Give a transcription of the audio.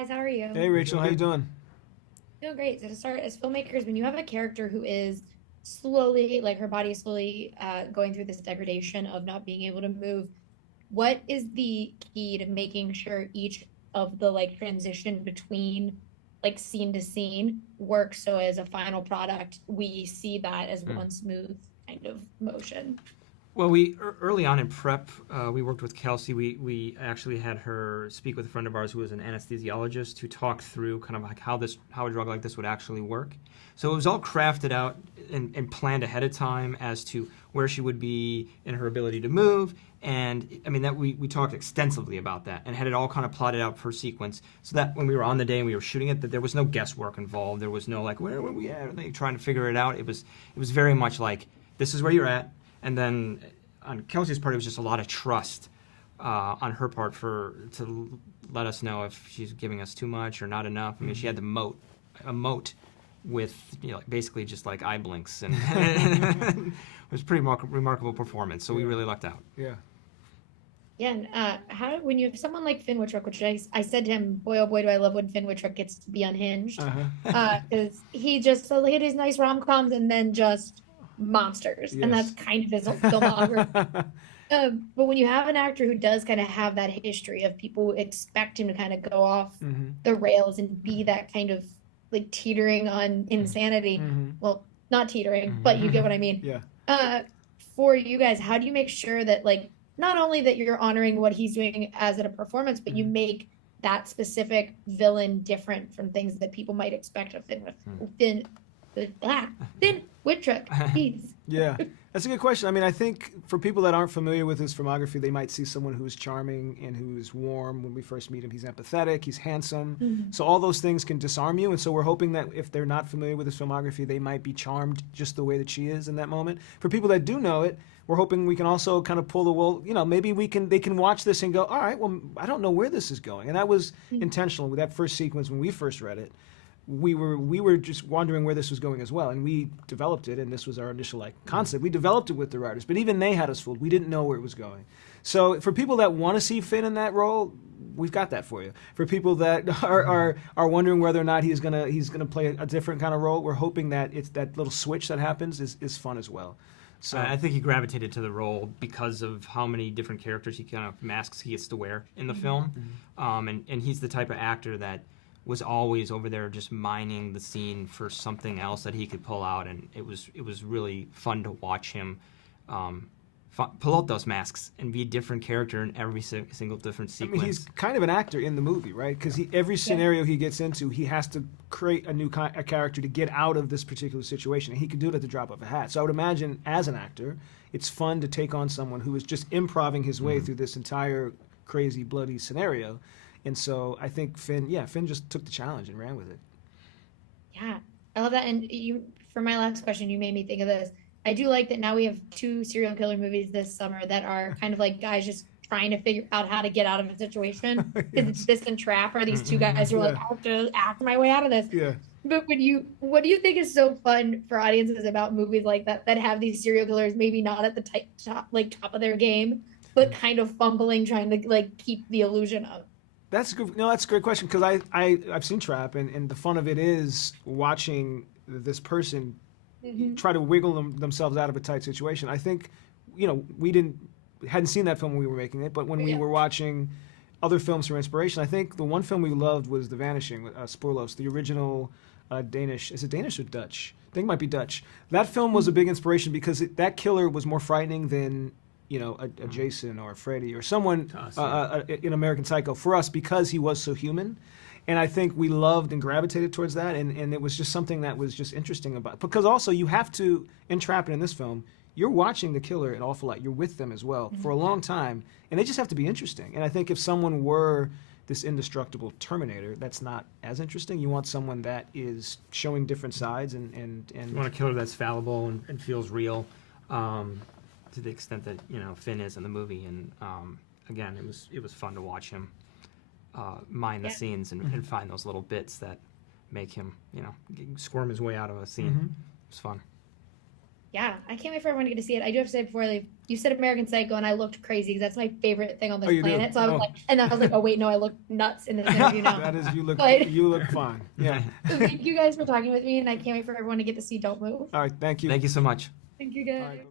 guys, how are you? Hey Rachel, how you doing? Doing great. So to start, as filmmakers, when you have a character who is slowly, like her body is slowly going through this degradation of not being able to move, what is the key to making sure each of the like transition between like scene to scene works so as a final product we see that as Mm. one smooth kind of motion? Well, we early on in prep, we worked with Kelsey. We actually had her speak with a friend of ours who was an anesthesiologist who talked through kind of like how a drug like this would actually work. So it was all crafted out and planned ahead of time as to where she would be in her ability to move. And I mean that we talked extensively about that and had it all kind of plotted out per sequence, so that when we were on the day and we were shooting it, that there was no guesswork involved. There was no like where were we at? Like, trying to figure it out. It was very much like this is where you're at. And then on Kelsey's part, it was just a lot of trust on her part to let us know if she's giving us too much or not enough. I mean, she had a moat with like basically just like eye blinks, and it was a pretty remarkable performance. So we really lucked out. Yeah. Yeah, and how when you have someone like Finn Wittrock, which I said to him, boy oh boy do I love when Finn Wittrock gets to be unhinged, Uh-huh. because he just so he had his nice rom-coms and then just monsters, and that's Yes. kind of his filmography. But when you have an actor who does kind of have that history of people who expect him to kind of go off Mm-hmm. the rails and be that kind of like teetering on insanity, Mm-hmm. well, not teetering, but you get what I mean. Yeah. Uh, for you guys, how do you make sure that like not only that you're honoring what he's doing as a performance, but you Mhm. make that specific villain different from things that people might expect of Finn, Finn Wittrock. Jeez. Yeah. That's a good question. I mean, I think for people that aren't familiar with his filmography, they might see someone who's charming and who's warm. When we first meet him, he's empathetic, he's handsome. Mhm. So all those things can disarm you. And so we're hoping that if they're not familiar with his filmography, they might be charmed just the way that she is in that moment. For people that do know it, we're hoping we can also kind of pull the wool. Maybe they can watch this and go, all right, well, I don't know where this is going. And that was intentional with that first sequence when we first read it. We were just wondering where this was going as well, and we developed it, and this was our initial concept. We developed it with the writers, but even they had us fooled. We didn't know where it was going. So for people that want to see Finn in that role, we've got that for you. For people that are wondering whether or not he's gonna play a different kind of role, we're hoping that it's that little switch that happens is fun as well. So I think he gravitated to the role because of how many different characters he kind of masks he gets to wear in the film, and he's the type of actor that was always over there just mining the scene for something else that he could pull out, and it was really fun to watch him pull out those masks and be a different character in every single different I sequence. mean, he's kind of an actor in the movie, right? Because every scenario he gets into, he has to create a character to get out of this particular situation, and he can do it at the drop of a hat. So I would imagine, as an actor, it's fun to take on someone who is just improving his way through this entire crazy, bloody scenario. And so I think Finn just took the challenge and ran with it. Yeah, I love that. And you, for my last question, you made me think of this. I do like that now we have two serial killer movies this summer that are kind of like guys just trying to figure out how to get out of a situation. Is it Yes. this and Trap? Are these two guys who are like, Yeah. I have to act my way out of this? Yeah. But what do you think is so fun for audiences about movies like that have these serial killers maybe not at the top of their game, but kind of fumbling, trying to like keep the illusion of? That's good. No, that's a great question because I've seen Trap, and the fun of it is watching this person try to wiggle themselves out of a tight situation. I think, we hadn't seen that film when we were making it, but when we Yeah. were watching other films for inspiration, I think the one film we loved was The Vanishing, Spoorloos, the original Danish. Is it Danish or Dutch? I think it might be Dutch. That film was a big inspiration because that killer was more frightening than a Jason or a Freddy or someone To us, yeah. in American Psycho for us because he was so human. And I think we loved and gravitated towards that, and it was just something that was just interesting about it. Because also you have to, entrap it in this film, you're watching the killer an awful lot. You're with them as well for a long time, and they just have to be interesting. And I think if someone were this indestructible Terminator, that's not as interesting. You want someone that is showing different sides and You want a killer that's fallible and feels real, to the extent that Finn is in the movie. And again, it was fun to watch him mine the Yeah. scenes and find those little bits that make him squirm his way out of a scene. Mhm. It's fun. Yeah, I can't wait for everyone to get to see it. I do have to say before I leave, you said American Psycho, and I looked crazy because that's my favorite thing on Oh, this you do? planet. So I was Oh. like, and I was like, oh wait, no, I look nuts in this interview now. That is, But you look fine. Yeah. thank you guys for talking with me, and I can't wait for everyone to get to see Don't Move. All right. Thank you. Thank you so much. Thank you All guys. right.